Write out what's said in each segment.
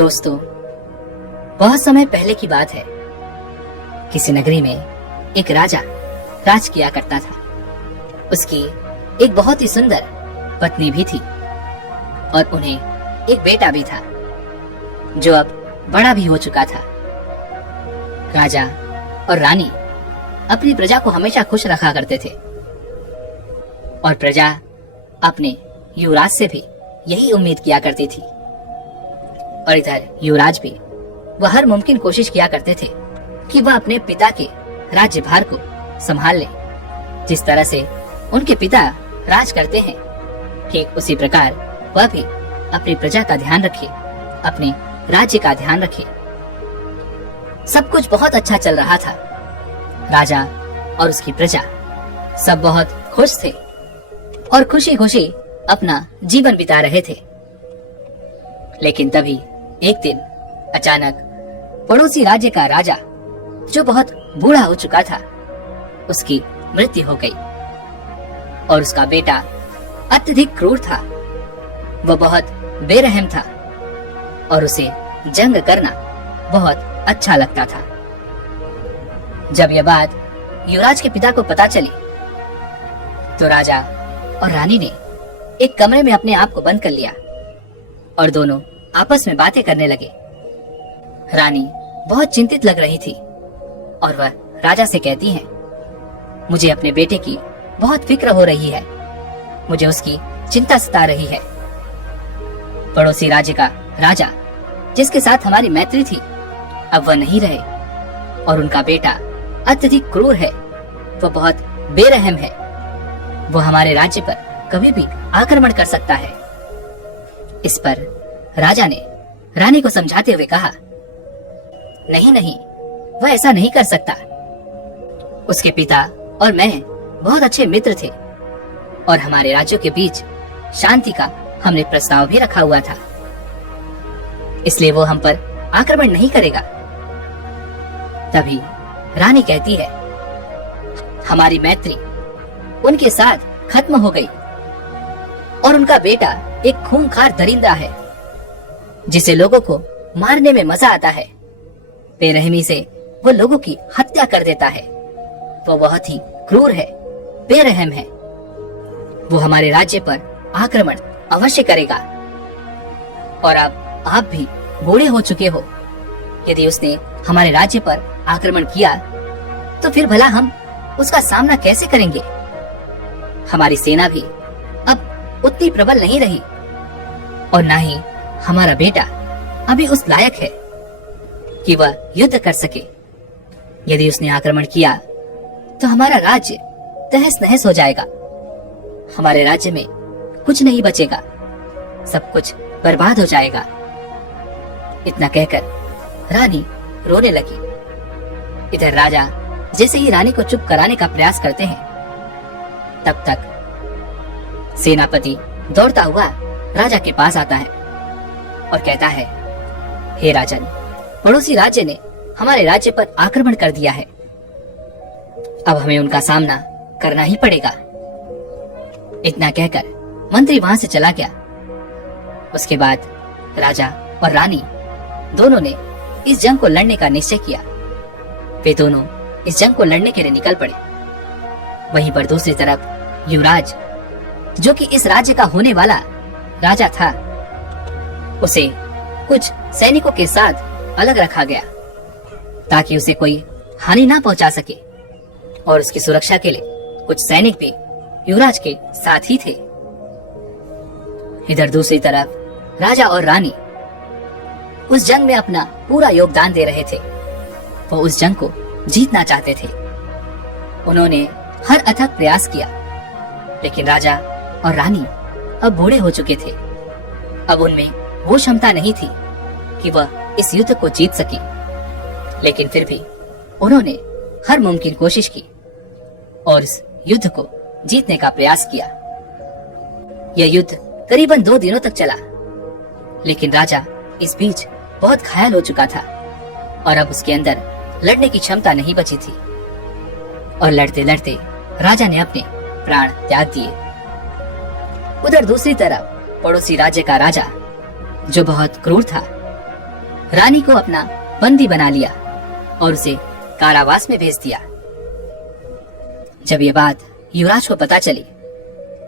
दोस्तों, बहुत समय पहले की बात है। किसी नगरी में एक राजा राज किया करता था। उसकी एक बहुत ही सुंदर पत्नी भी थी और उन्हें एक बेटा भी था जो अब बड़ा भी हो चुका था। राजा और रानी अपनी प्रजा को हमेशा खुश रखा करते थे और प्रजा अपने युवराज से भी यही उम्मीद किया करती थी। और इधर युवराज भी वह हर मुमकिन कोशिश किया करते थे कि वह अपने पिता के राज्यभार को संभाल ले। जिस तरह से उनके पिता राज करते हैं, ठीक उसी प्रकार वह भी अपनी प्रजा का ध्यान रखे, अपने राज्य का ध्यान रखे। सब कुछ बहुत अच्छा चल रहा था। राजा और उसकी प्रजा सब बहुत खुश थे और खुशी खुशी अपना जीवन बिता रहे थे। लेकिन तभी एक दिन अचानक पड़ोसी राज्य का राजा, जो बहुत बूढ़ा हो चुका था, उसकी मृत्यु हो गई और उसका बेटा अत्यधिक क्रूर था। वह बहुत बेरहम था और उसे जंग करना बहुत अच्छा लगता था। जब यह बात युवराज के पिता को पता चली तो राजा और रानी ने एक कमरे में अपने आप को बंद कर लिया और दोनों आपस में बातें करने लगे। रानी बहुत चिंतित लग रही थी और वह राजा से कहती है, मुझे अपने बेटे की बहुत फिक्र हो रही है, मुझे उसकी चिंता सता रही है। पड़ोसी राज्य का राजा, जिसके साथ हमारी मैत्री थी, अब वह नहीं रहे और उनका बेटा अत्यधिक क्रूर है, वह बहुत बेरहम है। वो हमारे राज्य पर कभी भी आक्रमण कर सकता है। इस पर राजा ने रानी को समझाते हुए कहा, नहीं नहीं, वह ऐसा नहीं कर सकता। उसके पिता और मैं बहुत अच्छे मित्र थे और हमारे राज्यों के बीच शांति का हमने प्रस्ताव भी रखा हुआ था, इसलिए वो हम पर आक्रमण नहीं करेगा। तभी रानी कहती है, हमारी मैत्री उनके साथ खत्म हो गई और उनका बेटा एक खूंखार दरिंदा है जिसे लोगों को मारने में मजा आता है। बेरहमी से वो लोगों की हत्या कर देता है। वो बहुत ही क्रूर है, बेरहम है। वो हमारे राज्य पर आक्रमण अवश्य करेगा और अब आप भी बूढ़े हो चुके हो। यदि उसने हमारे राज्य पर आक्रमण किया तो फिर भला हम उसका सामना कैसे करेंगे? हमारी सेना भी अब उतनी प्रबल नहीं रही और ना ही हमारा बेटा अभी उस लायक है कि वह युद्ध कर सके। यदि उसने आक्रमण किया तो हमारा राज्य तहस नहस हो जाएगा। हमारे राज्य में कुछ नहीं बचेगा, सब कुछ बर्बाद हो जाएगा। इतना कहकर रानी रोने लगी। इधर राजा जैसे ही रानी को चुप कराने का प्रयास करते हैं, तब तक सेनापति दौड़ता हुआ राजा के पास आता है और कहता है, हे राजन, पड़ोसी राज्य ने हमारे राज्य पर आक्रमण कर दिया है। अब हमें उनका सामना करना ही पड़ेगा। इतना कहकर मंत्री वहां से चला गया। उसके बाद राजा और रानी दोनों ने इस जंग को लड़ने का निश्चय किया। वे दोनों इस जंग को लड़ने के लिए निकल पड़े। वहीं पर दूसरी तरफ युवराज, जो कि इस राज्य का होने वाला राजा था, उसे कुछ सैनिकों के साथ अलग रखा गया ताकि उसे कोई हानि ना पहुंचा सके और उसकी सुरक्षा के लिए कुछ सैनिक भी युवराज के साथ ही थे। इधर दूसरी तरफ राजा और रानी उस जंग में अपना पूरा योगदान दे रहे थे। वो उस जंग को जीतना चाहते थे। उन्होंने हर अथक प्रयास किया, लेकिन राजा और रानी अब बूढ़े हो चुके थे। अब उनमें वो क्षमता नहीं थी कि वह इस युद्ध को जीत सके। लेकिन फिर भी उन्होंने हर मुमकिन कोशिश की और इस युद्ध को जीतने का प्रयास किया। यह युद्ध करीबन 2 दिनों तक चला, लेकिन राजा इस बीच बहुत घायल हो चुका था और अब उसके अंदर लड़ने की क्षमता नहीं बची थी और लड़ते लड़ते राजा ने अपने प्राण त्याग दिए। उधर दूसरी तरफ पड़ोसी राज्य का राजा, जो बहुत क्रूर था, रानी को अपना बंदी बना लिया और उसे कारावास में भेज दिया। जब ये बात युवराज को पता चली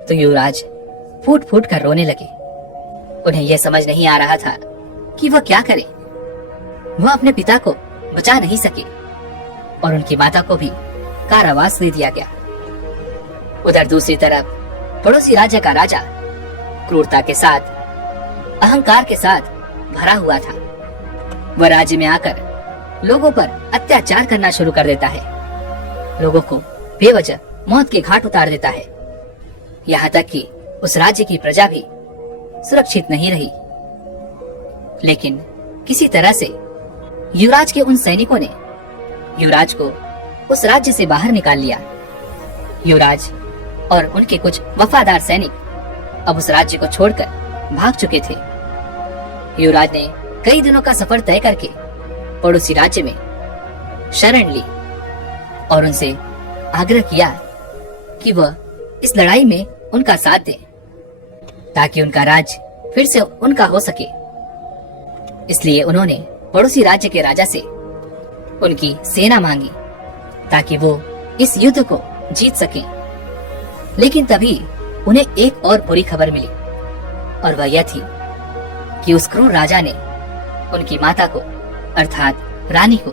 तो युवराज फूट फूट कर रोने लगे। उन्हें यह समझ नहीं आ रहा था कि वह क्या करे। वह अपने पिता को बचा नहीं सके और उनकी माता को भी कारावास दे दिया गया। उधर दूसरी तरफ पड़ोसी राज्य का राजा क्रूरता के साथ, अहंकार के साथ भरा हुआ था। वह राज्य में आकर लोगों पर अत्याचार करना शुरू कर देता है, लोगों को बेवजह मौत के घाट उतार देता है। यहाँ तक कि उस राज्य की प्रजा भी सुरक्षित नहीं रही। लेकिन किसी तरह से युवराज के उन सैनिकों ने युवराज को उस राज्य से बाहर निकाल लिया। युवराज और उनके कुछ वफादार सैनिक अब उस राज्य को छोड़कर भाग चुके थे। युवराज ने कई दिनों का सफर तय करके पड़ोसी राज्य में शरण ली और उनसे आग्रह किया कि वह इस लड़ाई में उनका साथ दें ताकि उनका राज्य फिर से उनका हो सके। इसलिए उन्होंने पड़ोसी राज्य के राजा से उनकी सेना मांगी ताकि वो इस युद्ध को जीत सकें। लेकिन तभी उन्हें एक और बुरी खबर मिली और वह यह थी कि उस क्रूर राजा ने उनकी माता को अर्थात रानी को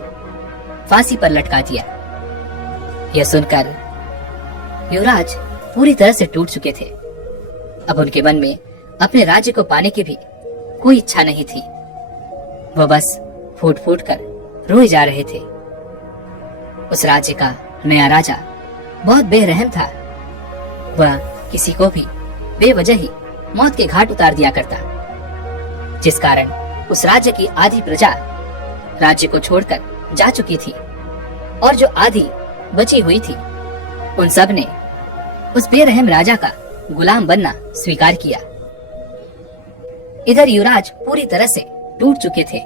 फांसी पर लटका दिया। यह सुनकर युवराज पूरी तरह से टूट चुके थे। अब उनके मन में अपने राज्य को पाने की भी कोई इच्छा नहीं थी। वह बस फूट फूट कर रोए जा रहे थे। उस राज्य का नया राजा बहुत बेरहम था। वह किसी को भी बेवजह ही मौत के घाट उतार दिया करता, जिस कारण उस राज्य की आधी प्रजा राज्य को छोड़कर जा चुकी थी और जो आधी बची हुई थी उन सब ने उस बेरहम राजा का गुलाम बनना स्वीकार किया। इधर युवराज पूरी तरह से टूट चुके थे।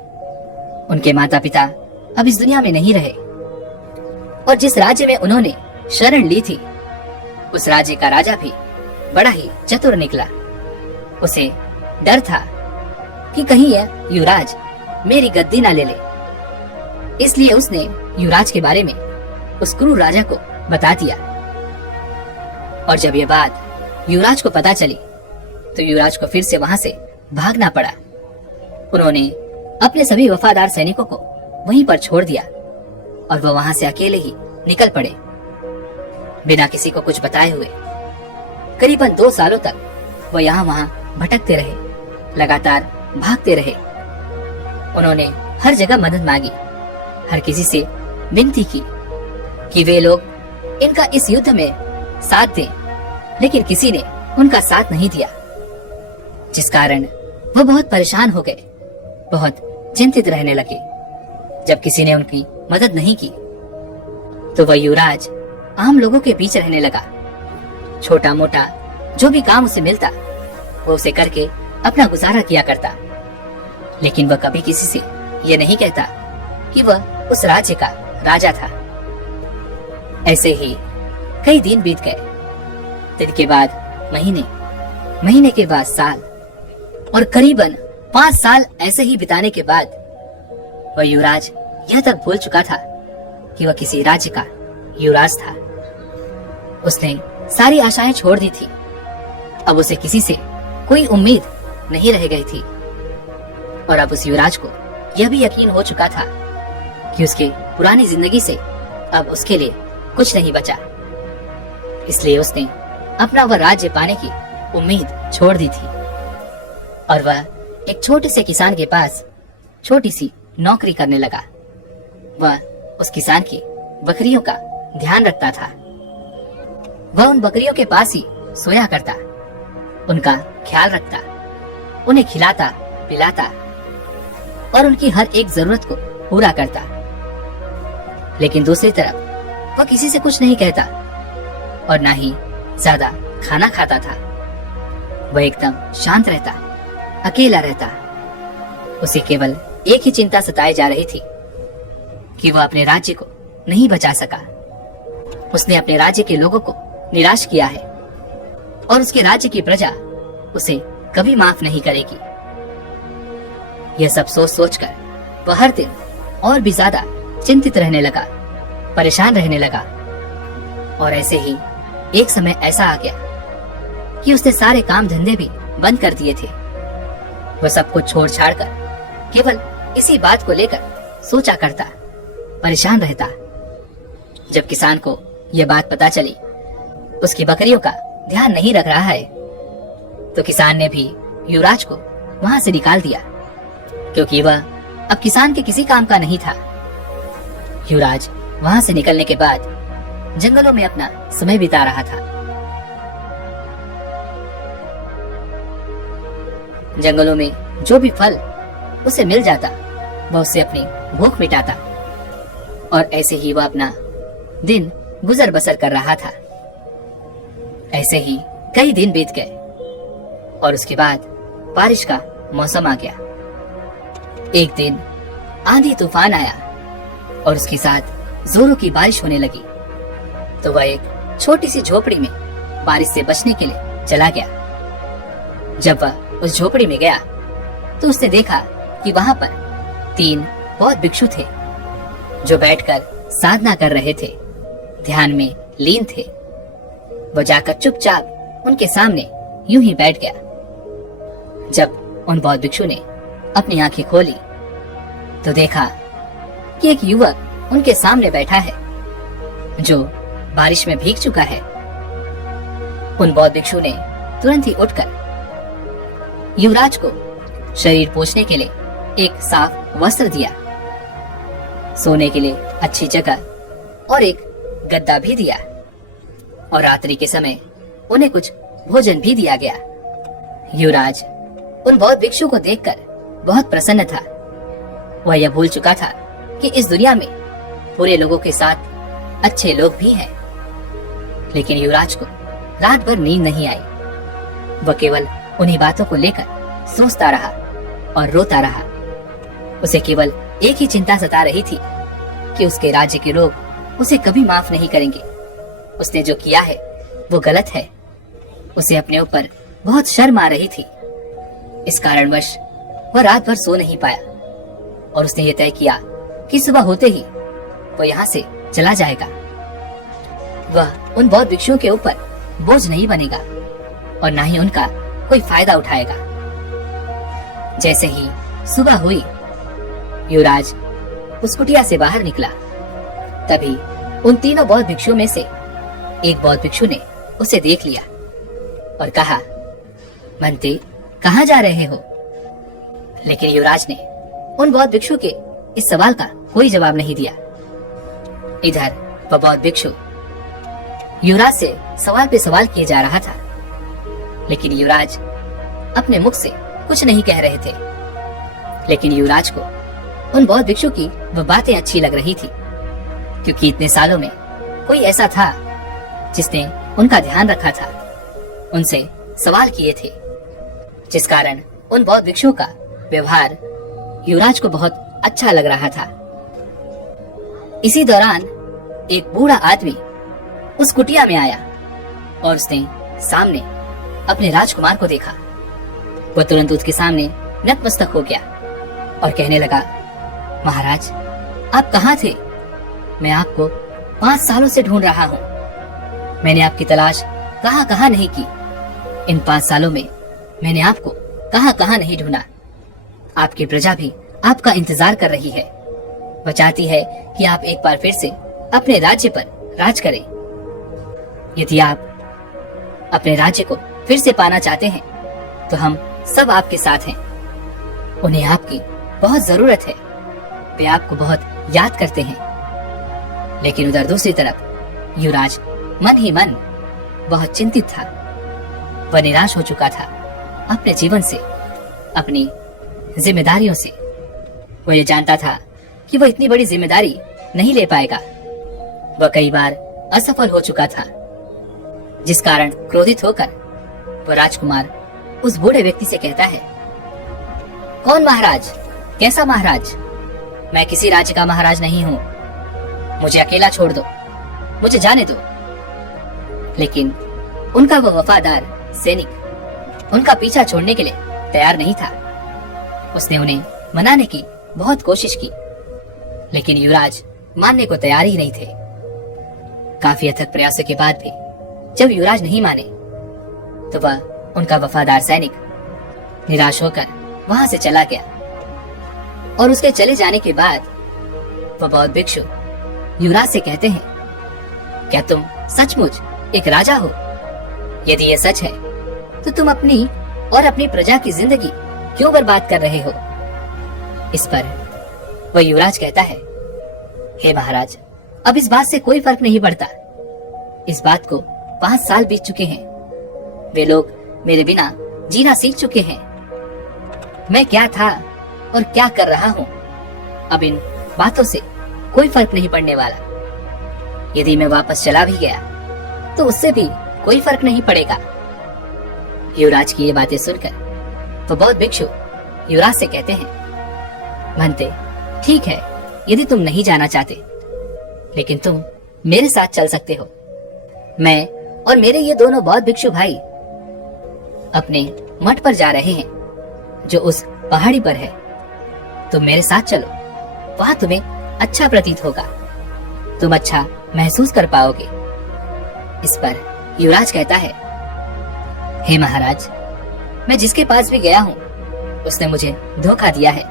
उनके माता पिता अब इस दुनिया में नहीं रहे और जिस राज्य में उन्होंने शरण ली थी उस राज्य का राजा भी बड़ा ही चतुर निकला। उसे डर था कि कहीं यह युवराज मेरी गद्दी ना ले ले, इसलिए उसने युवराज के बारे में उस क्रूर राजा को बता दिया। और जब यह बात युवराज को पता चली तो युवराज को फिर से वहां से भागना पड़ा। उन्होंने अपने सभी वफादार सैनिकों को वहीं पर छोड़ दिया और वह वहां से अकेले ही निकल पड़े बिना किसी को कुछ बताए हुए। करीबन 2 सालों तक वह यहाँ वहां भटकते रहे, लगातार भागते रहे। उन्होंने हर जगह मदद मांगी, हर किसी से विनती की कि वे लोग इनका इस युद्ध में साथ दें, लेकिन किसी ने उनका साथ नहीं दिया, जिस कारण वह बहुत परेशान हो गए, बहुत चिंतित रहने लगे। जब किसी ने उनकी मदद नहीं की तो वह युवराज आम लोगों के बीच रहने लगा। छोटा मोटा जो भी काम उसे मिलता वो उसे करके अपना गुजारा किया करता, लेकिन वह कभी किसी से ये नहीं कहता कि वह उस राज्य का राजा था। ऐसे ही कई दिन बीत गए। दिन के बाद महीने, महीने के बाद साल और करीबन 5 साल ऐसे ही बिताने के बाद वह युवराज यह तक भूल चुका था कि वह किसी राज्य का युवराज था। उसने सारी आशाएं छोड़ दी थी। अब उसे किसी से कोई उम्मीद नहीं रह गई थी और अब उस युवराज को यह भी यकीन हो चुका था कि उसके पुरानी जिंदगी से अब उसके लिए कुछ नहीं बचा। इसलिए उसने अपना वह राज्य पाने की उम्मीद छोड़ दी थी और वह एक छोटे से किसान के पास छोटी सी नौकरी करने लगा। वह उस किसान की बकरियों का ध्यान रखता था। वह उन बकरियों के पास ही सोया करता, उनका ख्याल रखता, उन्हें खिलाता पिलाता और उनकी हर एक जरूरत को पूरा करता। लेकिन दूसरी तरफ वह किसी से कुछ नहीं कहता और ना ही ज्यादा खाना खाता था। वह एकदम शांत रहता, अकेला रहता। उसे केवल एक ही चिंता सताए जा रही थी कि वह अपने राज्य को नहीं बचा सका। उसने अपने राज्य के लोगों को निराश किया है और उसके राज्य की प्रजा उसे कभी माफ नहीं करेगी। यह सब सोच सोचकर वह हर दिन और भी ज्यादा चिंतित रहने लगा, परेशान रहने लगा। और ऐसे ही एक समय ऐसा आ गया कि उसने सारे काम धंधे भी बंद कर दिए थे। वह सब कुछ छोड़ छाड़ कर केवल इसी बात को लेकर सोचा करता, परेशान रहता। जब किसान को यह बात पता चली उसकी बकरियों का ध्यान नहीं रख रहा है, तो किसान ने भी युवराज को वहां से निकाल दिया, क्योंकि वह अब किसान के किसी काम का नहीं था। युवराज वहां से निकलने के बाद जंगलों में अपना समय बिता रहा था। जंगलों में जो भी फल उसे मिल जाता वह उससे अपनी भूख मिटाता, और ऐसे ही वह अपना दिन गुजर बसर कर रहा था। ऐसे ही कई दिन बीत गए और उसके बाद बारिश का मौसम आ गया। एक दिन आंधी तूफान आया और उसके साथ जोरों की बारिश होने लगी। तो वह एक छोटी सी झोपड़ी में बारिश से बचने के लिए चला गया। जब वह उस झोपड़ी में गया तो उसने देखा कि वहां पर 3 बौद्ध भिक्षु थे जो बैठकर साधना कर रहे थे, ध्यान में लीन थे। वह जाकर चुपचाप उनके सामने यूं ही बैठ गया। जब उन बौद्ध भिक्षु ने अपनी आंखें खोली तो देखा कि एक युवक उनके सामने बैठा है जो बारिश में भीग चुका है। उन बौद्ध भिक्षु ने तुरंत ही उठकर युवराज को शरीर पोंछने के लिए एक साफ वस्त्र दिया, सोने के लिए अच्छी जगह और एक गद्दा भी दिया, और रात्रि के समय उन्हें कुछ भोजन भी दिया गया। युवराज उन बौद्ध भिक्षु को देखकर बहुत प्रसन्न था। वह यह भूल चुका था कि इस दुनिया में बुरे लोगों के साथ अच्छे लोग भी हैं। लेकिन युवराज को रात भर नींद नहीं आई। वह केवल उन्हीं बातों को लेकर सोचता रहा और रोता रहा। उसे केवल एक ही चिंता सता रही थी कि उसके राज्य के लोग उसे कभी माफ नहीं करेंगे। उसने जो किया है वो गलत है। उसे अपने ऊपर बहुत शर्म आ रही थी। इस कारणवश वह रात भर सो नहीं पाया और उसने ये तय किया कि सुबह होते ही वो यहाँ से चला जाएगा। वह उन बौद्ध भिक्षुओं के ऊपर बोझ नहीं बनेगा और न ही उनका कोई फायदा उठाएगा। जैसे ही सुबह हुई, युवराज उस कुटिया से बाहर निकला। तभी उन तीनों बौद्ध भिक्षुओं में से एक बौद्ध भिक्षु ने उसे देख लिया और कहा, "मनते, कहाँ जा रहे हो?" लेकिन युवराज ने उन बौद्ध भिक्षु के इस सवाल का कोई जवाब नहीं दिया। इधर वह बौद्ध भिक्षु युवराज से सवाल पे सवाल किए जा रहा था, लेकिन युवराज अपने मुख से कुछ नहीं कह रहे थे। लेकिन युवराज को उन बौद्ध भिक्षु की वह बातें अच्छी लग रही थी, क्योंकि इतने सालों में कोई ऐसा था जिसने उनका ध्यान रखा था, उनसे सवाल किए थे, जिस कारण उन बौद्ध भिक्षुओं का व्यवहार युवराज को बहुत अच्छा लग रहा था। इसी दौरान एक बूढ़ा आदमी उस कुटिया में आया और उसने सामने अपने राजकुमार को देखा। वह तुरंत उसके सामने नतमस्तक हो गया और कहने लगा, "महाराज, आप कहाँ थे? मैं आपको 5 सालों से ढूंढ रहा हूँ। मैंने आपकी तलाश कहाँ कहाँ नहीं की। इन 5 सालों में मैंने आपको कहाँ कहाँ नहीं ढूंढा। आपकी प्रजा भी आपका इंतजार कर रही है। वह चाहती है कि आप एक बार फिर से अपने राज्य पर राज करें। यदि आप अपने राज्य को फिर से पाना चाहते हैं तो हम सब आपके साथ हैं। उन्हें आपकी बहुत जरूरत है। वे आपको बहुत याद करते हैं।" लेकिन उधर दूसरी तरफ युवराज मन ही मन बहुत चिंतित था। वह निराश हो चुका था अपने जीवन से, अपनी जिम्मेदारियों से। वह ये जानता था कि वह इतनी बड़ी जिम्मेदारी नहीं ले पाएगा। वह कई बार असफल हो चुका था, जिस कारण क्रोधित होकर वह राजकुमार उस बूढ़े व्यक्ति से कहता है, "कौन महाराज? कैसा महाराज? मैं किसी राज्य का महाराज नहीं हूँ। मुझे अकेला छोड़ दो, मुझे जाने दो।" लेकिन उनका वह वफादार सैनिक उनका पीछा छोड़ने के लिए तैयार नहीं था। उसने उन्हें मनाने की बहुत कोशिश की, लेकिन युवराज मानने को तैयार ही नहीं थे। काफी अथक प्रयासों के बाद भी जब युवराज नहीं माने तो वह उनका वफादार सैनिक निराश होकर वहां से चला गया। और उसके चले जाने के बाद वह बौद्ध भिक्षु युवराज से कहते हैं, क्या तुम सचमुच एक राजा हो? यदि यह सच है तो तुम अपनी और अपनी प्रजा की जिंदगी क्यों बर्बाद कर रहे हो? इस पर वह युवराज कहता है, हे महाराज, अब इस बात से कोई फर्क नहीं पड़ता। इस बात को 5 साल बीत चुके हैं। वे लोग मेरे बिना जीना सीख चुके हैं। मैं क्या था और क्या कर रहा हूँ, अब इन बातों से कोई फर्क नहीं पड़ने वाला। यदि मैं वापस चला भी गया तो उससे भी कोई फर्क नहीं पड़ेगा। युवराज की ये बातें सुनकर तो बौद्ध भिक्षु युवराज से कहते हैं, भंते, ठीक है, यदि तुम नहीं जाना चाहते, लेकिन तुम मेरे साथ चल सकते हो। मैं और मेरे ये दोनों बौद्ध भिक्षु भाई अपने मठ पर जा रहे हैं, जो उस पहाड़ी पर है। तुम मेरे साथ चलो, वहां तुम्हें अच्छा प्रतीत होगा, तुम अच्छा महसूस कर पाओगे। इस पर युवराज कहता है, हे महाराज, मैं जिसके पास भी गया हूँ उसने मुझे धोखा दिया है।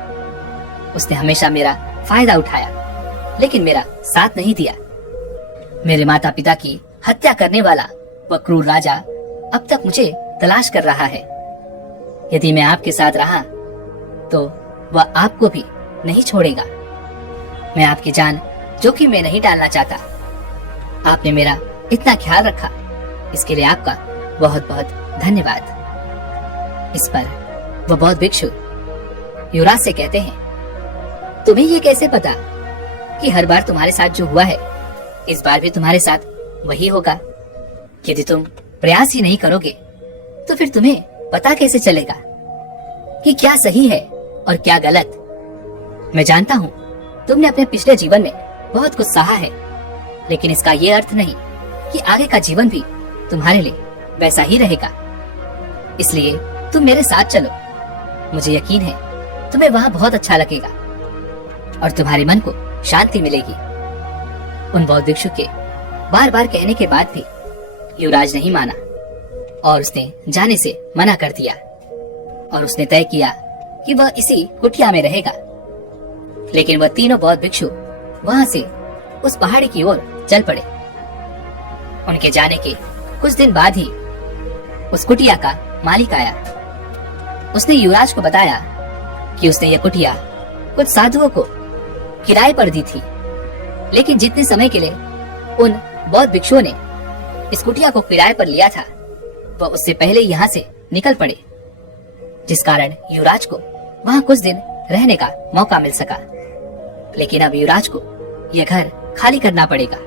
उसने हमेशा मेरा फायदा उठाया, लेकिन मेरा साथ नहीं दिया। मेरे माता पिता की हत्या करने वाला वह क्रूर राजा अब तक मुझे तलाश कर रहा है। यदि मैं आपके साथ रहा तो वह आपको भी नहीं छोड़ेगा। मैं आपकी जान जोखिम में नहीं डालना चाहता। आपने मेरा इतना ख्याल रखा, इसके लिए आपका बहुत बहुत धन्यवाद। इस पर वह बौद्ध भिक्षु युवराज से कहते हैं, तुम्हें ये कैसे पता कि हर बार तुम्हारे साथ जो हुआ है इस बार भी तुम्हारे साथ वही होगा? यदि तुम प्रयास ही नहीं करोगे तो फिर तुम्हें पता कैसे चलेगा कि क्या सही है और क्या गलत? मैं जानता हूँ तुमने अपने पिछले जीवन में बहुत कुछ सहा है, लेकिन इसका ये अर्थ नहीं कि आगे का जीवन भी तुम्हारे लिए वैसा ही रहेगा। इसलिए तुम मेरे साथ चलो। मुझे यकीन है तुम्हें वहाँ बहुत अच्छा लगेगा और तुम्हारे मन को शांति मिलेगी। उन बौद्ध भिक्षु के बार बार कहने के बाद भी युवराज नहीं माना और उसने जाने से मना कर दिया और उसने तय किया कि वह इसी कुटिया में रहेगा। लेकिन वह तीनों बौद्ध भिक्षु वहां से उस पहाड़ी की ओर चल पड़े। उनके जाने के कुछ दिन बाद ही उस कुटिया का मालिक आया। उसने युवराज को बताया कि उसने यह कुटिया कुछ साधुओं को किराए पर दी थी, लेकिन जितने समय के लिए उन बौद्ध भिक्षुओं ने इस कुटिया को किराए पर लिया था वह उससे पहले यहाँ से निकल पड़े, जिस कारण युवराज को वहाँ कुछ दिन रहने का मौका मिल सका। लेकिन अब युवराज को यह घर खाली करना पड़ेगा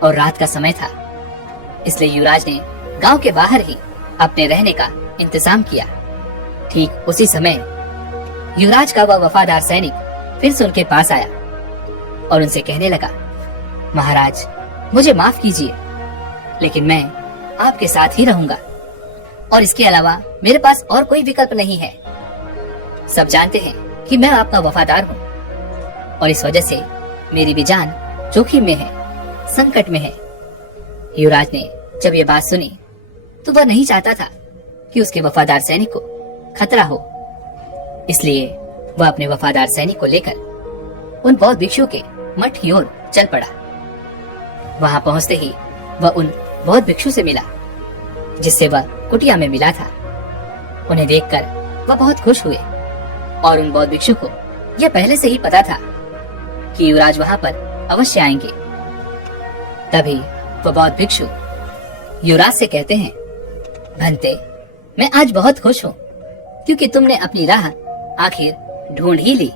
और रात का समय था, इसलिए युवराज ने गांव के बाहर ही अपने रहने का इंतजाम किया। ठीक उसी समय युवराज का वह वफादार सैनिक फिर से उनके पास आया और उनसे कहने लगा, महाराज, मुझे माफ कीजिए, लेकिन मैं आपके साथ ही रहूंगा और इसके अलावा मेरे पास और कोई विकल्प नहीं है। सब जानते हैं कि मैं आपका वफादार हूँ और इस वजह से मेरी भी जान जोखिम में है, संकट में है। युवराज ने जब ये बात सुनी तो वह नहीं चाहता था कि उसके वफादार सैनिक को खतरा हो, इसलिए वह अपने वफादार सैनिक को लेकर उन बौद्ध भिक्षुओं के मठ की ओर चल पड़ा। वहां पहुंचते ही वह उन बौद्ध भिक्षु से मिला जिससे वह कुटिया में मिला था। उन्हें देखकर वह बहुत खुश हुए और उन बौद्ध भिक्षु को यह पहले से ही पता था कि युवराज वहां पर अवश्य आएंगे। तभी वह बौद्ध भिक्षु युवराज से कहते हैं, भंते, मैं आज बहुत खुश हूँ क्योंकि तुमने अपनी राह आखिर ढूंढ ही ली।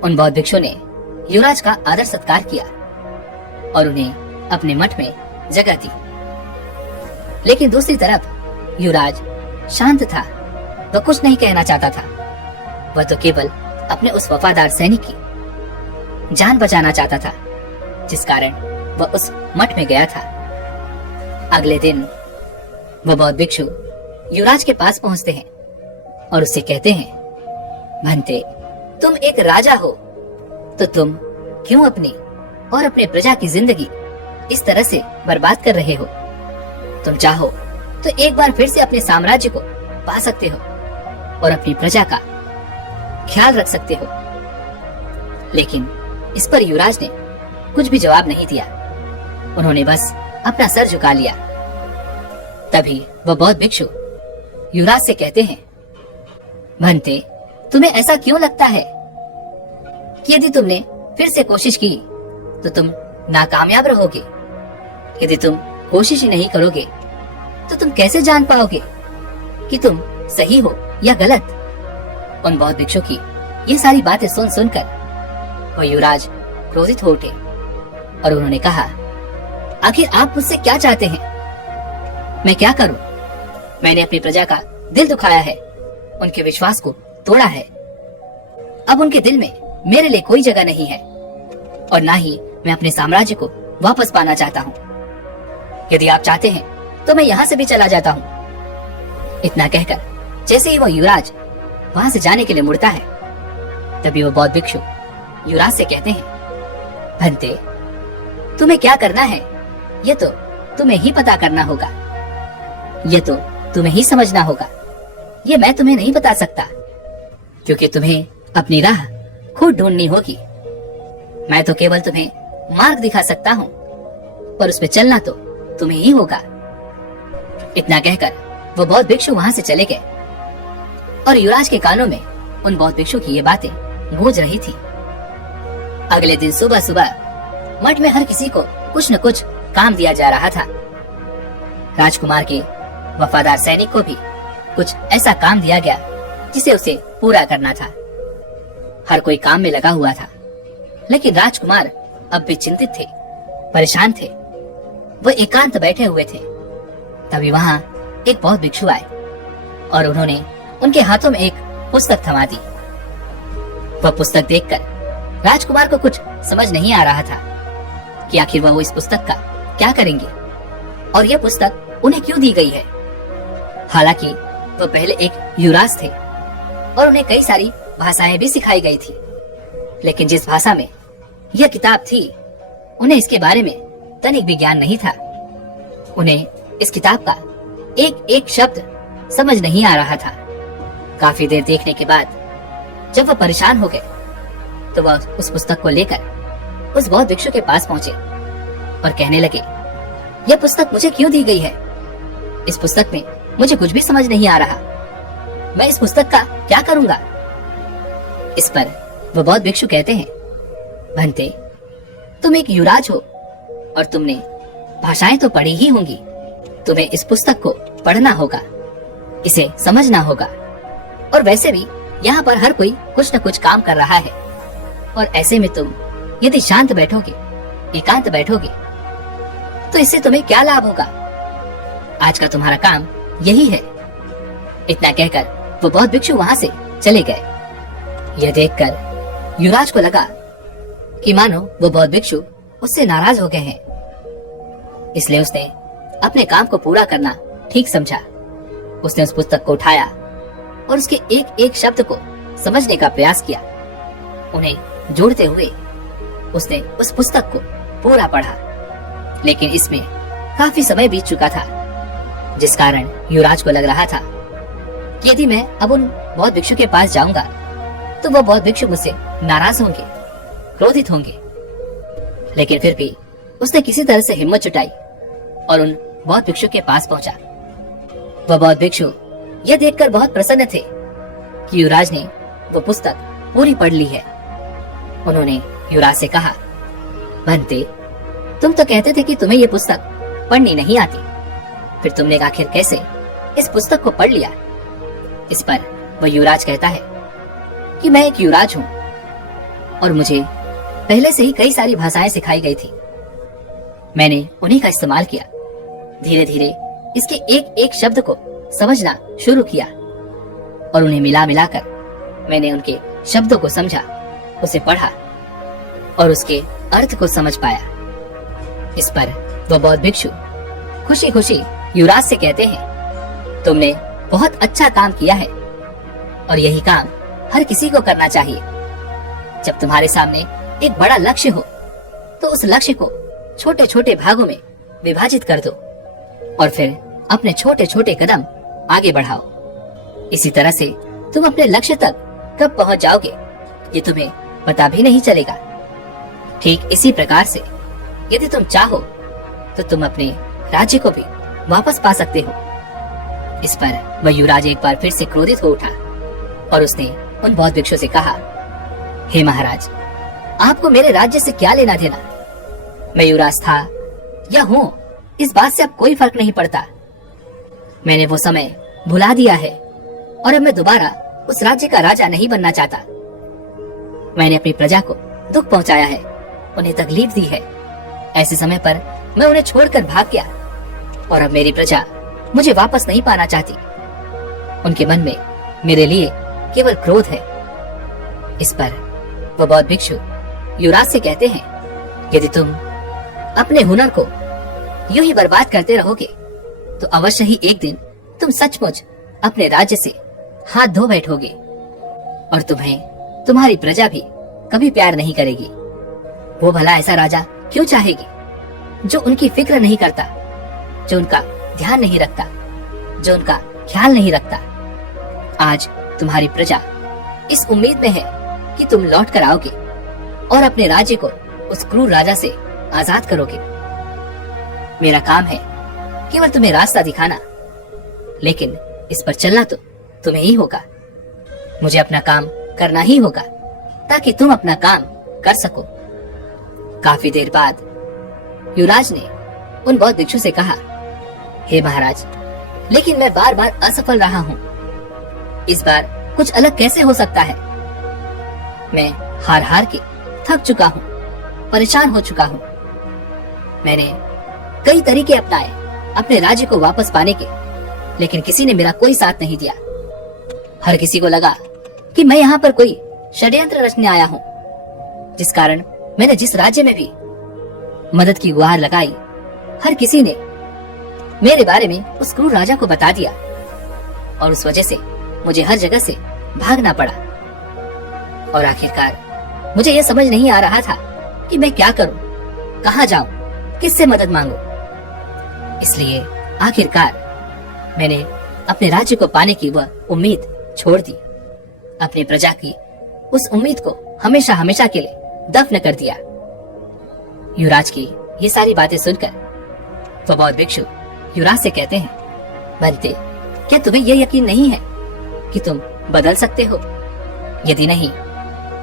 उन बौद्ध भिक्षु ने युवराज का आदर सत्कार किया और उन्हें अपने मठ में जगह दी। लेकिन दूसरी तरफ युवराज शांत था, वह कुछ नहीं कहना चाहता था। वह तो केवल अपने उस वफादार सैनिक की जान बचाना चाहता था, जिस कारण वह उस मठ में गया था। अगले दिन वह बौद्ध भिक्षु युवराज के पास पहुंचते हैं और उससे कहते हैं, भंते, तुम एक राजा हो तो तुम क्यों अपनी और अपने प्रजा की जिंदगी इस तरह से बर्बाद कर रहे हो? तुम चाहो तो एक बार फिर से अपने साम्राज्य को पा सकते हो और अपनी प्रजा का ख्याल रख सकते हो। लेकिन इस पर युवराज ने कुछ भी जवाब नहीं दिया। उन्होंने बस अपना सर झुका लिया। तभी वह बौद्ध भिक्षु युवराज से कहते हैं, भंते, तुम्हें ऐसा क्यों लगता है कि यदि तुमने फिर से कोशिश की तो तुम नाकामयाब रहोगे? यदि तुम कोशिश ही नहीं करोगे तो तुम कैसे जान पाओगे कि तुम सही हो या गलत? उन बौद्ध भिक्षु की ये सारी बातें सुन सुनकर वह युवराज क्रोधित हो उठे और उन्होंने कहा, आखिर आप मुझसे क्या चाहते हैं? मैं क्या करूं? मैंने अपनी प्रजा का दिल दुखाया है, उनके विश्वास को तोड़ा है। अब उनके दिल में मेरे लिए कोई जगह नहीं है और ना ही मैं अपने साम्राज्य को वापस पाना चाहता हूँ। यदि आप चाहते हैं तो मैं यहाँ से भी चला जाता हूँ। इतना कहकर जैसे ही वह युवराज वहां से जाने के लिए मुड़ता है, तभी वो बौद्ध भिक्षु युवराज से कहते हैं, भंते, तुम्हें क्या करना है ये तो तुम्हें ही पता करना होगा, ये तो तुम्हें ही समझना होगा। ये मैं तुम्हें नहीं बता सकता क्योंकि तुम्हें अपनी राह खुद ढूंढनी होगी। मैं तो केवल तुम्हें मार्ग दिखा सकता हूँ पर उस पे चलना तो तुम्हें ही होगा। इतना कहकर वो बौद्ध भिक्षु वहां से चले गए और युवराज के कानों में उन बौद्ध भिक्षु की ये बातें गूंज रही थी। अगले दिन सुबह सुबह मठ में हर किसी को कुछ न कुछ काम दिया जा रहा था। राजकुमार के वफादार सैनिक को भी कुछ ऐसा काम दिया गया जिसे उसे पूरा करना था। हर कोई काम में लगा हुआ था, लेकिन राजकुमार अब भी चिंतित थे, परेशान थे। वो एकांत बैठे हुए थे। तभी वहां एक बौद्ध भिक्षु आए और उन्होंने उनके हाथों में एक पुस्तक थमा दी। वह पुस्तक देखकर राजकुमार को कुछ समझ नहीं आ रहा था कि आखिर वह इस पुस्तक का क्या करेंगे और यह पुस्तक उन्हें क्यों दी गई है। हालांकि वह पहले एक युवराज थे और उन्हें कई सारी भाषाएं भी सिखाई गई थी, लेकिन जिस भाषा में यह किताब थी उन्हें इसके बारे में तनिक भी ज्ञान नहीं था। उन्हें इस किताब का एक एक शब्द समझ नहीं आ रहा था। काफी देर देखने के बाद जब वह परेशान हो गए तो वह उस पुस्तक को लेकर उस बौद्ध भिक्षु के पास पहुंचे और कहने लगे, यह पुस्तक मुझे क्यों दी गई है? इस पुस्तक में मुझे कुछ भी समझ नहीं आ रहा। मैं इस पुस्तक का क्या करूंगा? इस पर वह बौद्ध भिक्षु कहते हैं, भंते, तुम एक युवराज हो और तुमने भाषाएं तो पढ़ी ही होंगी। तुम्हें इस पुस्तक को पढ़ना होगा, इसे समझना होगा। और वैसे भी यहाँ पर हर कोई कुछ न कुछ काम कर रहा है और ऐसे में तुम यदि शांत बैठोगे, एकांत बैठोगे तो इससे तुम्हें क्या लाभ होगा? आज का तुम्हारा काम यही है। इतना कहकर वो बौद्ध भिक्षु वहां से चले गए। यह देखकर युवराज को लगा कि मानो वो बौद्ध भिक्षु उससे नाराज हो गए हैं, इसलिए उसने अपने काम को पूरा करना ठीक समझा। उसने उस पुस्तक को उठाया और उसके एक एक शब्द को समझने का प्रयास किया। उन्हें जोड़ते हुए उसने उस पुस्तक को पूरा पढ़ा, लेकिन इसमें काफी समय बीत चुका था, जिस कारण युवराज को लग रहा था कि यदि मैं अब उन बौद्ध भिक्षु के पास जाऊंगा तो वह बौद्ध भिक्षु मुझसे नाराज होंगे, क्रोधित होंगे। लेकिन फिर भी उसने किसी तरह से हिम्मत जुटाई और उन बौद्ध भिक्षु के पास पहुंचा। वह बौद्ध भिक्षु यह देखकर बहुत प्रसन्न थे कि युवराज ने वो पुस्तक पूरी पढ़ ली है। उन्होंने युवराज से कहा, भंते, तुम तो कहते थे कि तुम्हें ये पुस्तक पढ़नी नहीं आती, फिर तुमने आखिर कैसे इस पुस्तक को पढ़ लिया? इस पर वह युवराज कहता है कि मैं एक युवराज हूँ और मुझे पहले से ही कई सारी भाषाएं सिखाई गई थी। मैंने उन्हीं का इस्तेमाल किया। धीरे धीरे इसके एक एक शब्द को समझना शुरू किया और उन्हें मिला मिलाकर मैंने उनके शब्दों को समझा, उसे पढ़ा और उसके अर्थ को समझ पाया। इस पर वह बौद्ध भिक्षु खुशी खुशी युवराज से कहते हैं, तुमने बहुत अच्छा काम किया है और यही काम हर किसी को करना चाहिए। जब तुम्हारे सामने एक बड़ा लक्ष्य हो तो उस लक्ष्य को छोटे छोटे भागों में विभाजित कर दो और फिर अपने छोटे छोटे कदम आगे बढ़ाओ। इसी तरह से तुम अपने लक्ष्य तक कब पहुंच जाओगे ये तुम्हें पता भी नहीं चलेगा। ठीक इसी प्रकार से यदि तुम चाहो तो तुम अपने राज्य को भी वापस पा सकते हो। इस पर वह युवराज एक बार फिर से क्रोधित हो उठा और उसने उन बौद्ध भिक्षु से कहा, हे महाराज, आपको मेरे राज्य से क्या लेना देना? मैं युवराज था या हूँ, इस बात से अब कोई फर्क नहीं पड़ता। मैंने वो समय भुला दिया है और अब मैं दोबारा उस राज्य का राजा नहीं बनना चाहता। मैंने अपनी प्रजा को दुख पहुंचाया है, उन्हें तकलीफ दी है। ऐसे समय पर मैं उन्हें छोड़कर भाग गया और अब मेरी प्रजा मुझे वापस नहीं पाना चाहती। उनके मन में मेरे लिए केवल क्रोध है। इस पर वह बौद्ध भिक्षु युवराज से कहते हैं, यदि तुम अपने हुनर को यूं ही बर्बाद करते रहोगे तो अवश्य ही एक दिन तुम सचमुच अपने राज्य से हाथ धो बैठोगे और तुम्हें तुम्हारी प्रजा भी कभी प्यार नहीं करेगी। वो भला ऐसा राजा क्यों चाहेगी जो उनकी फिक्र नहीं करता, जो उनका ध्यान नहीं रखता, जो उनका ख्याल नहीं रखता। आज तुम्हारी प्रजा इस उम्मीद में है कि तुम लौट कर आओगे और अपने राज्य को उस क्रूर राजा से आजाद करोगे। मेरा काम है केवल तुम्हें रास्ता दिखाना, लेकिन इस पर चलना तो तुम्हें ही होगा। मुझे अपना काम करना ही होगा ताकि तुम अपना काम कर सको। काफी देर बाद युवराज ने उन बौद्ध भिक्षु से कहा, हे महाराज, लेकिन मैं बार बार असफल रहा हूँ। इस बार कुछ अलग कैसे हो सकता है? मैं हार हार के थक चुका हूँ, परेशान हो चुका हूँ। मैंने कई तरीके अपनाए अपने राज्य को वापस पाने के, लेकिन किसी ने मेरा कोई साथ नहीं दिया। हर किसी को लगा कि मैं यहाँ पर कोई षड्यंत्र रचने आया हूँ, जिस कारण मैंने जिस राज्य में भी मदद की गुहार लगाई, हर किसी ने मेरे बारे में उस क्रूर राजा को बता दिया और उस वजह से मुझे हर जगह से भागना पड़ा। और आखिरकार मुझे यह समझ नहीं आ रहा था कि मैं क्या करूं, कहां जाऊं, किससे मदद मांगूं। इसलिए आखिरकार मैंने अपने राज्य को पाने की वह उम्मीद छोड़ दी। अपनी प्रजा की उस उम्मीद को हमेशा हमेशा के लिए दफन कर दिया। युवराज की ये सारी बातें सुनकर वह बौद्ध भिक्षु युवराज से कहते हैं, बनते, क्या तुम्हें यह यकीन नहीं है कि तुम बदल सकते हो? यदि नहीं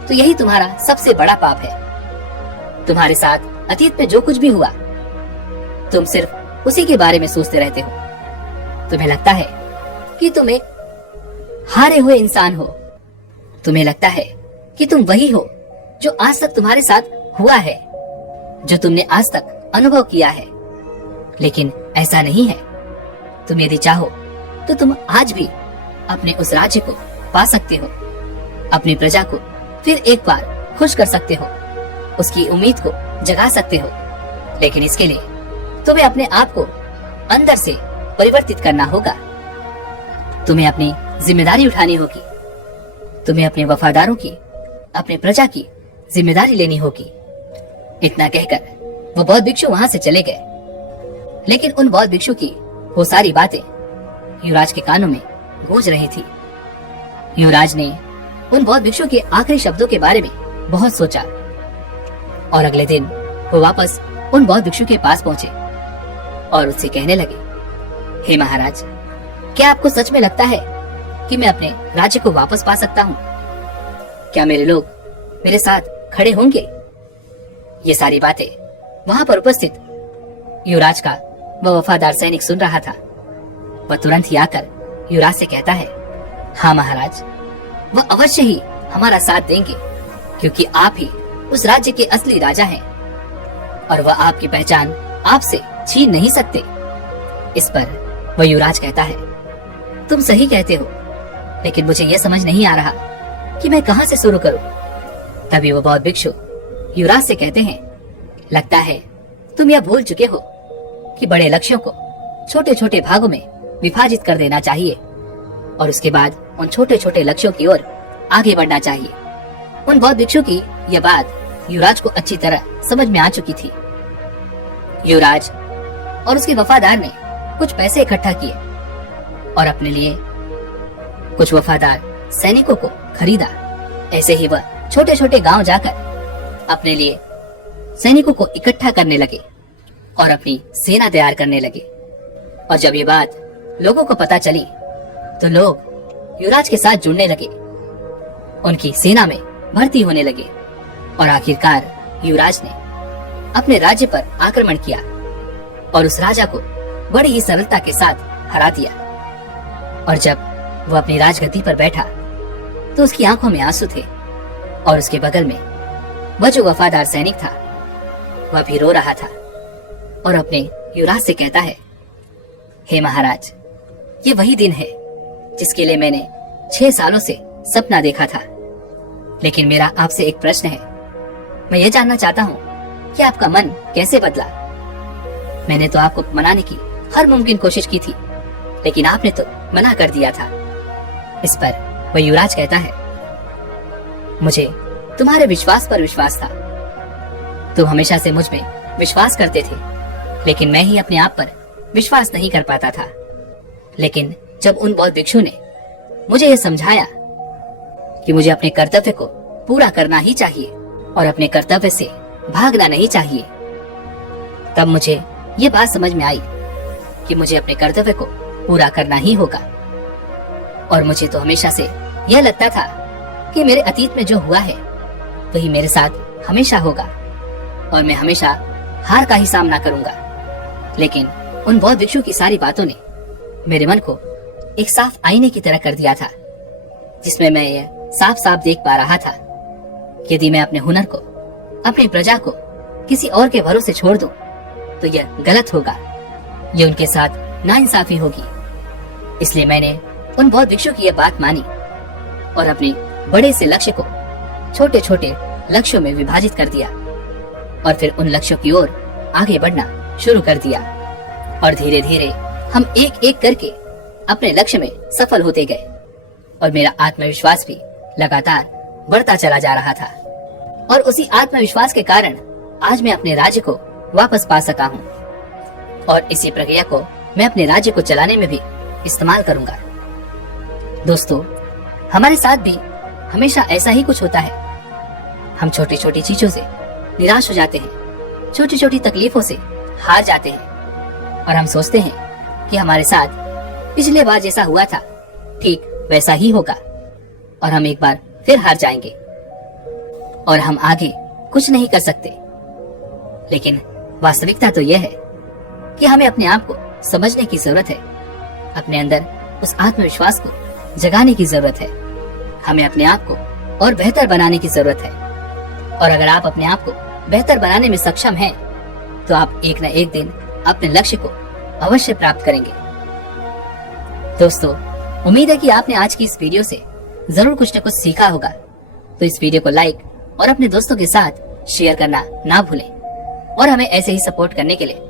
तो यही तुम्हारा सबसे बड़ा पाप है। तुम्हारे साथ अतीत में जो कुछ भी हुआ, तुम सिर्फ उसी के बारे में सोचते रहते हो। तुम्हें लगता है कि तुम एक हारे हुए इंसान हो। तुम्हें लगता है कि तुम वही हो जो आज तक तुम्हारे साथ हुआ है, जो तुमने आज तक अनुभव किया है। लेकिन ऐसा नहीं है। तुम यदि चाहो तो तुम आज भी अपने उस राज्य को पा सकते हो, अपनी प्रजा को फिर एक बार खुश कर सकते हो, उसकी उम्मीद को जगा सकते हो। लेकिन इसके लिए तुम्हें अपने आप को अंदर से परिवर्तित करना होगा। तुम्हें अपनी जिम्मेदारी उठानी होगी। तुम्हें अपने वफादारों की, अपने प्रजा की जिम्मेदारी लेनी होगी। इतना कहकर वो बौद्ध भिक्षु वहां से चले गए। लेकिन उन बौद्ध भिक्षु की वो सारी बातें युवराज के कानों में गूंज रही थी। युवराज ने उन बौद्ध भिक्षु के आखिरी शब्दों के बारे में बहुत सोचा और अगले दिन वो वापस उन बौद्ध भिक्षु के पास पहुंचे और उससे कहने लगे, हे महाराज, क्या आपको सच में लगता है कि मैं अपने राज्य को वापस पा सकता हूँ? क्या मेरे लोग मेरे साथ खड़े होंगे? ये सारी बातें वहां पर उपस्थित युवराज का वह वफादार सैनिक सुन रहा था। वह तुरंत ही आकर युवराज से कहता है, हाँ महाराज, वह अवश्य ही हमारा साथ देंगे, क्योंकि आप ही उस राज्य के असली राजा हैं और वह आपकी पहचान आपसे छीन नहीं सकते। इस पर वह युवराज कहता है, तुम सही कहते हो, लेकिन मुझे यह समझ नहीं आ रहा कि मैं कहां से शुरू करूं। तभी वो बौद्ध भिक्षु युवराज से कहते हैं, लगता है तुम यह भूल चुके हो कि बड़े लक्ष्यों को छोटे छोटे भागों में विभाजित कर देना चाहिए और उसके बाद उन छोटे छोटे लक्ष्यों की ओर आगे बढ़ना चाहिए। उन बौद्ध भिक्षु की यह बात युवराज को अच्छी तरह समझ में आ चुकी थी। युवराज और उसके वफादार ने कुछ पैसे इकट्ठा किए और अपने लिए कुछ वफादार सैनिकों को खरीदा। ऐसे ही वह छोटे छोटे गांव जाकर अपने लिए सैनिकों को इकट्ठा करने लगे और अपनी सेना तैयार करने लगे। और जब ये बात लोगों को पता चली तो लोग युवराज के साथ जुड़ने लगे, उनकी सेना में भर्ती होने लगे और आखिरकार युवराज ने अपने राज्य पर आक्रमण किया और उस राजा को बड़ी ही सरलता के साथ हरा दिया। और जब वह अपनी राजगद्दी पर बैठा तो उसकी आंखों में आंसू थे और उसके बगल में वह जो वफादार सैनिक था वह भी रो रहा था और अपने युवराज से कहता है, हे महाराज, ये वही दिन है जिसके लिए मैंने 6 सालों से सपना देखा था। लेकिन मेरा आपसे एक प्रश्न है। मैं ये जानना चाहता हूँ कि आपका मन कैसे बदला। मैंने तो आपको मनाने की हर मुमकिन कोशिश की थी, लेकिन आपने तो मना कर दिया था। इस पर वह युवराज कहता है, मुझे तुम्हारे विश्वास पर विश्वास था। तुम हमेशा से मुझ में विश्वास करते थे, लेकिन मैं ही अपने आप पर विश्वास नहीं कर पाता था। लेकिन जब उन बौद्ध भिक्षु ने मुझे यह समझाया कि मुझे अपने कर्तव्य को पूरा करना ही चाहिए और अपने कर्तव्य से भागना नहीं चाहिए, तब मुझे ये बात समझ में आई कि मुझे अपने कर्तव्य को पूरा करना ही होगा। और मुझे तो हमेशा से यह लगता था कि मेरे अतीत में जो हुआ है वही मेरे साथ हमेशा होगा और मैं हमेशा हार का ही सामना करूंगा। लेकिन उन बौद्ध भिक्षु की सारी बातों ने मेरे मन को एक साफ आईने की तरह कर दिया था, जिसमें मैं यह साफ साफ देख पा रहा था कि यदि मैं अपने हुनर को, अपनी प्रजा को किसी और के भरोसे छोड़ दूं तो यह गलत होगा, ये उनके साथ नाइंसाफी होगी। इसलिए मैंने उन बौद्ध भिक्षु की यह बात मानी और अपने बड़े से लक्ष्य को छोटे छोटे लक्ष्यों में विभाजित कर दिया और फिर उन लक्ष्यों की ओर आगे बढ़ना शुरू कर दिया। और धीरे धीरे हम एक एक करके अपने लक्ष्य में सफल होते गए और मेरा आत्मविश्वास भी लगातार बढ़ता चला जा रहा था। और उसी आत्मविश्वास के कारण आज मैं अपने राज्य को वापस पा सका हूँ और इसी प्रक्रिया को मैं अपने राज्य को चलाने में भी इस्तेमाल करूंगा। दोस्तों, हमारे साथ भी हमेशा ऐसा ही कुछ होता है। हम छोटी छोटी चीजों से निराश हो जाते हैं, छोटी छोटी तकलीफों से हार जाते हैं और हम सोचते हैं कि हमारे साथ पिछले बार जैसा हुआ था ठीक वैसा ही होगा और हम एक बार फिर हार जाएंगे और हम आगे कुछ नहीं कर सकते। लेकिन वास्तविकता तो यह है कि हमें अपने आप को समझने की जरूरत है, अपने अंदर उस आत्मविश्वास को जगाने की जरूरत है, हमें अपने आप को और बेहतर बनाने की जरूरत है। और अगर आप अपने आप को बेहतर बनाने में सक्षम हैं, तो आप एक न एक दिन अपने लक्ष्य को अवश्य प्राप्त करेंगे। दोस्तों, उम्मीद है कि आपने आज की इस वीडियो से जरूर कुछ न कुछ सीखा होगा। तो इस वीडियो को लाइक और अपने दोस्तों के साथ शेयर करना ना भूलें और हमें ऐसे ही सपोर्ट करने के लिए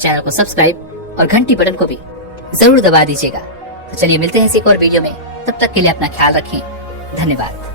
चैनल को सब्सक्राइब और घंटी बटन को भी जरूर दबा दीजिएगा। तो चलिए मिलते हैं इसी एक और वीडियो में, तब तक के लिए अपना ख्याल रखें। धन्यवाद।